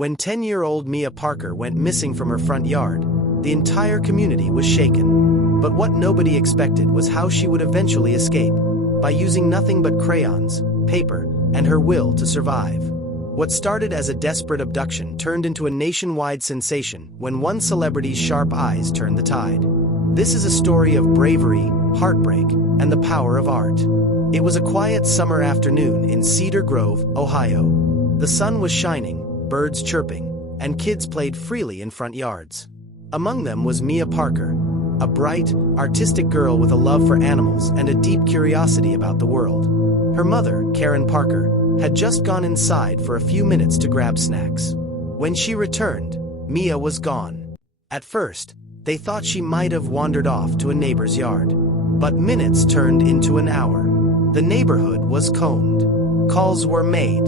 When 10-year-old Mia Parker went missing from her front yard, the entire community was shaken. But what nobody expected was how she would eventually escape, by using nothing but crayons, paper, and her will to survive. What started as a desperate abduction turned into a nationwide sensation when one celebrity's sharp eyes turned the tide. This is a story of bravery, heartbreak, and the power of art. It was a quiet summer afternoon in Cedar Grove, Ohio. The sun was shining, birds chirping, and kids played freely in front yards. Among them was Mia Parker, a bright, artistic girl with a love for animals and a deep curiosity about the world. Her mother, Karen Parker, had just gone inside for a few minutes to grab snacks. When she returned, Mia was gone. At first, they thought she might have wandered off to a neighbor's yard. But minutes turned into an hour. The neighborhood was combed. Calls were made.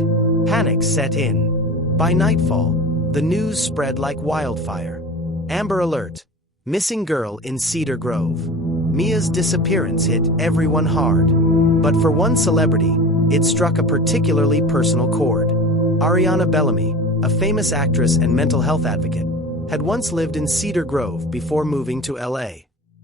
Panic set in. By nightfall, the news spread like wildfire. Amber Alert. Missing girl in Cedar Grove. Mia's disappearance hit everyone hard. But for one celebrity, it struck a particularly personal chord. Ariana Bellamy, a famous actress and mental health advocate, had once lived in Cedar Grove before moving to LA.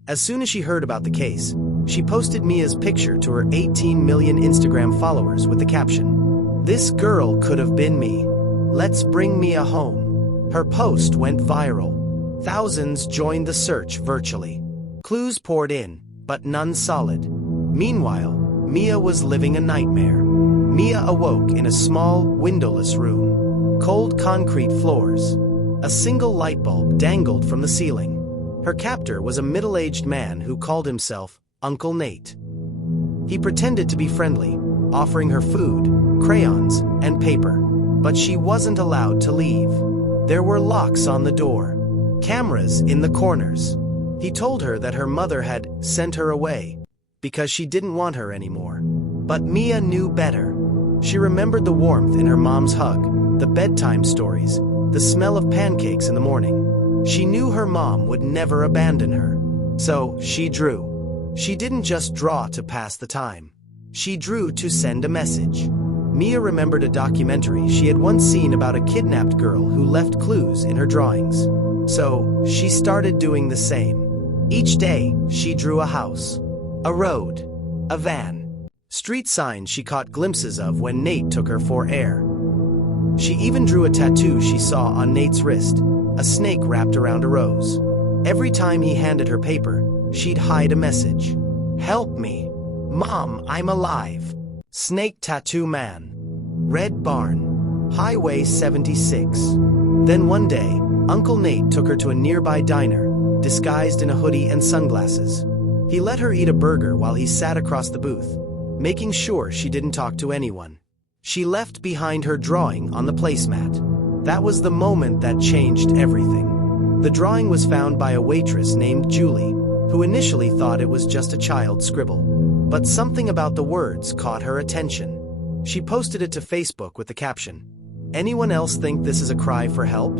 As soon as she heard about the case, she posted Mia's picture to her 18 million Instagram followers with the caption, "This girl could have been me. Let's bring Mia home." Her post went viral. Thousands joined the search virtually. Clues poured in, but none solid. Meanwhile, Mia was living a nightmare. Mia awoke in a small, windowless room. Cold concrete floors. A single light bulb dangled from the ceiling. Her captor was a middle-aged man who called himself Uncle Nate. He pretended to be friendly, offering her food, crayons, and paper. But she wasn't allowed to leave. There were locks on the door. Cameras in the corners. He told her that her mother had sent her away because she didn't want her anymore. But Mia knew better. She remembered the warmth in her mom's hug, the bedtime stories, the smell of pancakes in the morning. She knew her mom would never abandon her. So she drew. She didn't just draw to pass the time. She drew to send a message. Mia remembered a documentary she had once seen about a kidnapped girl who left clues in her drawings. So, she started doing the same. Each day, she drew a house, a road, a van, street signs she caught glimpses of when Nate took her for air. She even drew a tattoo she saw on Nate's wrist, a snake wrapped around a rose. Every time he handed her paper, she'd hide a message. "Help me. Mom, I'm alive. Snake Tattoo Man. Red Barn. Highway 76. Then one day, Uncle Nate took her to a nearby diner, disguised in a hoodie and sunglasses. He let her eat a burger while he sat across the booth, making sure she didn't talk to anyone. She left behind her drawing on the placemat. That was the moment that changed everything. The drawing was found by a waitress named Julie, who initially thought it was just a child's scribble. But something about the words caught her attention. She posted it to Facebook with the caption, "Anyone else think this is a cry for help?"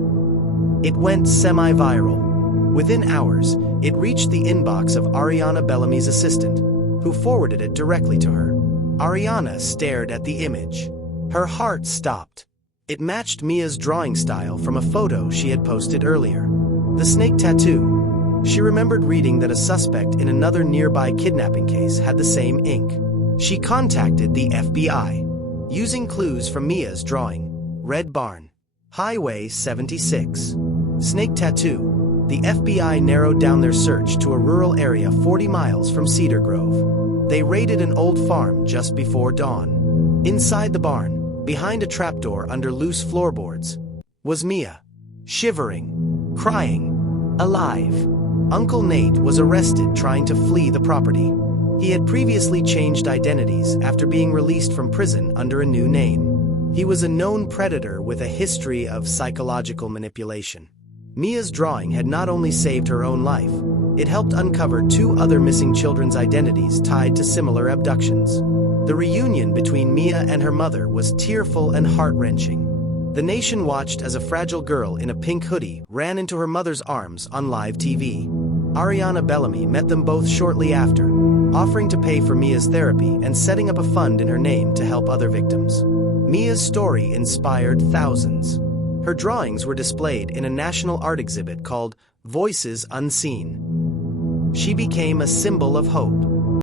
It went semi-viral. Within hours, it reached the inbox of Ariana Bellamy's assistant, who forwarded it directly to her. Ariana stared at the image. Her heart stopped. It matched Mia's drawing style from a photo she had posted earlier. The snake tattoo. She remembered reading that a suspect in another nearby kidnapping case had the same ink. She contacted the FBI, using clues from Mia's drawing. Red Barn. Highway 76. Snake tattoo. The FBI narrowed down their search to a rural area 40 miles from Cedar Grove. They raided an old farm just before dawn. Inside the barn, behind a trapdoor under loose floorboards, was Mia. Shivering. Crying. Alive. Uncle Nate was arrested trying to flee the property. He had previously changed identities after being released from prison under a new name. He was a known predator with a history of psychological manipulation. Mia's drawing had not only saved her own life, it helped uncover 2 other missing children's identities tied to similar abductions. The reunion between Mia and her mother was tearful and heart-wrenching. The nation watched as a fragile girl in a pink hoodie ran into her mother's arms on live TV. Ariana Bellamy met them both shortly after, offering to pay for Mia's therapy and setting up a fund in her name to help other victims. Mia's story inspired thousands. Her drawings were displayed in a national art exhibit called Voices Unseen. She became a symbol of hope.